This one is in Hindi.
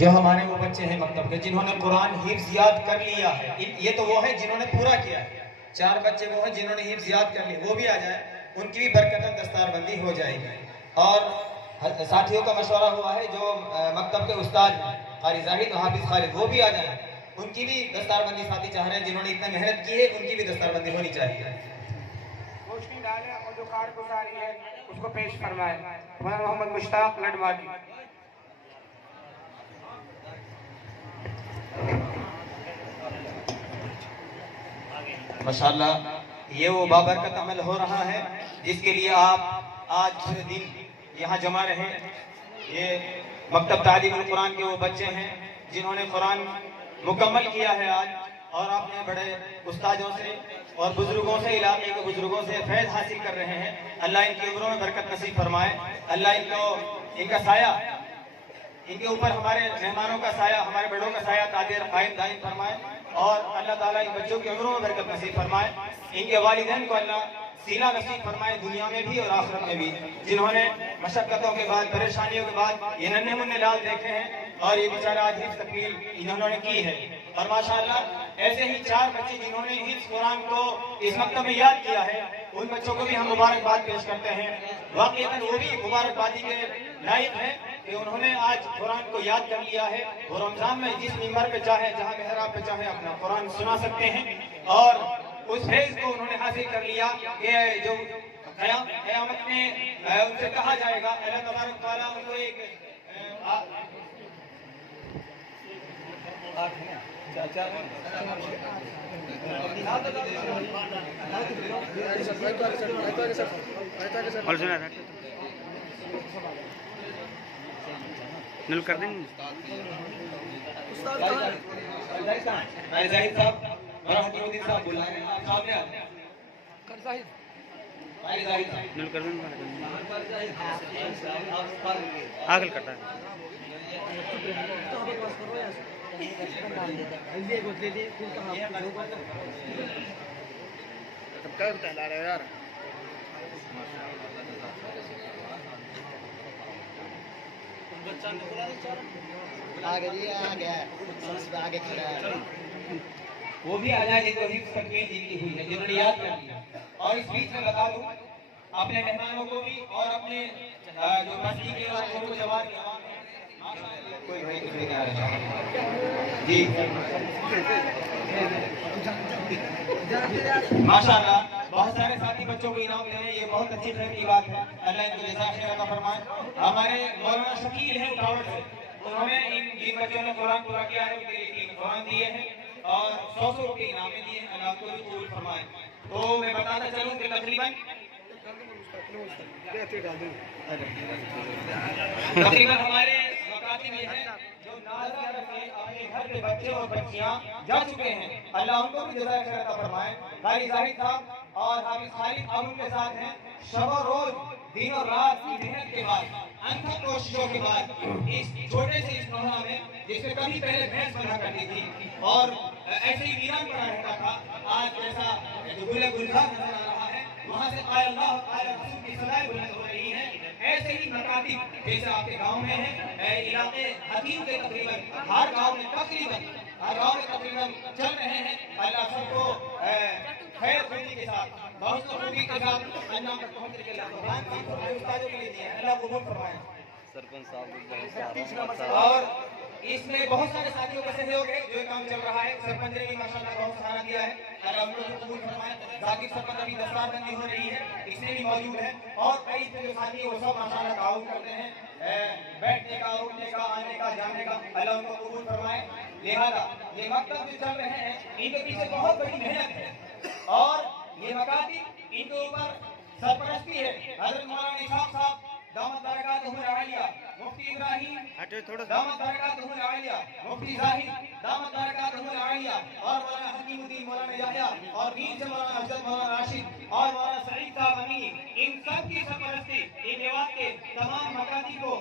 जो हमारे वो बच्चे हैं मकतब के जिन्होंने कुरान हिफ्ज़ याद कर लिया है, ये तो वो है जिन्होंने पूरा किया है। 4 बच्चे वो हैं जिन्होंने हिफ्ज़ याद कर लिया, वो भी आ जाए, उनकी भी बरकतन दस्तारबंदी हो जाएगी। और साथियों का मशवरा हुआ है जो मकतब के उस्ताद हैं क़ारी ज़ाहिद और हाफिज़ खालिद, वो भी आ जाए, उनकी भी दस्तारबंदी साथी चाह रहे हैं, जिन्होंने इतनी मेहनत की है उनकी भी दस्तारबंदी होनी चाहिए। रोशनी डालें और जो कारगुजारी है उसको पेश फरमाएं। मोहम्मद मुश्ताक लडवाली। माशाअल्लाह, ये वो बाबरकत अमल हो रहा है जिसके लिए आप आज पूरे दिन यहाँ जमा रहे। ये मकतब तालीमुल कुरान के वो बच्चे हैं जिन्होंने कुरान मुकम्मल किया है आज, और अपने बड़े उस्तादों से और बुजुर्गों से, इलाके के बुजुर्गों से फैज़ हासिल कर रहे हैं। अल्लाह इनकी उम्रों में बरकत नसीब फरमाए। अल्लाह इनका साया, इनके ऊपर हमारे मेहमानों का साया, हमारे बड़ों का साया तादेर कायम दायम फरमाए, और अल्लाह ताला इन बच्चों की उम्रों में बरकत नसीब फरमाए। इनके वालिदैन को अल्लाह सीना नसीब फरमाए दुनिया में भी और आखिरत में भी, जिन्होंने मशक्कतों के बाद, परेशानियों के बाद ये नन्हे मुन्ने लाल देखे हैं, और ये बेचारा आज हिफ्ज़ तकमील इन्होंने की है। और माशाअल्लाह ऐसे ही 4 बच्चे जिन्होंने हिफ्ज़ कुरान को इस मकतब में याद किया है, उन बच्चों को भी हम मुबारकबाद पेश करते हैं। वाकईतन वो भी मुबारकबादी के लायक है कि उन्होंने आज कुरान को याद कर लिया है। वो रमजान में जिस मिंबर पे चाहे, जहाँ मेहराब पे चाहे, अपना कुरान सुना सकते हैं, और उस फैज़ को उन्होंने हासिल कर लिया कि जो क़यामत में उनसे कहा जाएगा, अल्लाह तबारक तआला उनको एक नल कर देंगे जाहिद साहब और हकीमुद्दीन साहब बुलाए हैं, आप सामने आ जाएं। नल कर देंगे आगल करता है तब क्या कहला रहे यार। आगे खड़ा है, वो भी आ जाए जिनको हिफ्ज़ तकमील जिनकी हुई है, जिन्होंने याद कर लिया। और इस बीच में बता दूं अपने मेहमानों को भी और अपने जो बस्ती के और को जवाब कोई भाई कुछ नहीं आ रहा जी। माशाअल्लाह बहुत सारे साथी बच्चों को इनाम दे रहे हैं, ये बहुत अच्छी खैर की बात है। अल्लाह इनको जज़ा खैर अता फरमाए। हमारे मौलाना शकील है उठावट से, उन्होंने जिन बच्चों ने कुरान पूरा किया है उनके लिए 3 कुरान दिए हैं और 100 रुपये इनामे दिए हैं। अल्लाह को भी कबूल फरमाए। तो मैं बताना चलूँ कि तकरीबन हमारे वकातिब ये हैं जो नाज़िर से अपने घर पे बच्चे और बच्चियां जा चुके हैं, अल्लाह उनको भी जज़ा खैर अता फरमाए। क़ारी ज़ाहिद साहब और हाफिज़ खालिद अब उनके साथ हैं। शब और रोज, दिन और रात की मेहनत के बाद, अनथक कोशिशों के बाद, इस छोटे से इस मोहल्ला में जिसमें कभी पहले भैंस बना करती थी और ऐसे ही वीरान पड़ा रहता था, आज जैसा गुलजार नजर आ रहा है, वहाँ से क़ाल अल्लाह क़ाल रसूल की सदाएं बुलंद हो रही हैं। ऐसे ही मकातिब जैसे आपके गांव में है, इलाके हकीम के तकरीबन हर गांव में तकरीबन चल रहे हैं। अल्लाह सबको खैर खूबी के साथ, बहुत खूबी के साथ अंजाम तक पहुंचने के लिए उस्तादों के लिए दिया है। अल्लाह कबूल फरमाए। सरपंच साहब और इसमें बहुत सारे साथियों का सहयोग है, जो काम चल रहा है। सरपंच ने भी माशाल्लाह बहुत सहारा दिया है, अल्लाह उनको कबूल फरमाए। जाकिर सरपंच अभी दस्तारबंदी हो रही है, इसमें भी मौजूद है, और कई जो साथी वो सब माशाल्लाह ताउन करते हैं, बैठने का, उठने का, आने का, जाने का, अल्लाह उनको कबूल फरमाए। लिहाजा ये मकतब जो चल रहे हैं इनके पीछे बहुत बड़ी मेहनत है, और ये मकातिब इनके ऊपर सरपरस्ती है। हज़रत मौलाना इसाक साहब दामत बरकातुहुल आलिया, मुफ्ती इब्राहिम दामत बरकातुहुल आलिया, मुफ्ती जाहिद दामत बरकातुहुल आलिया, और मौलाना हकीमुद्दीन, मौलाना याहया, और नीर से मौलाना अफजल, मौलाना राशिद और मौलाना सईद साहब अमीनी, इन सब की सरपरस्ती इन के तमाम मकातिब को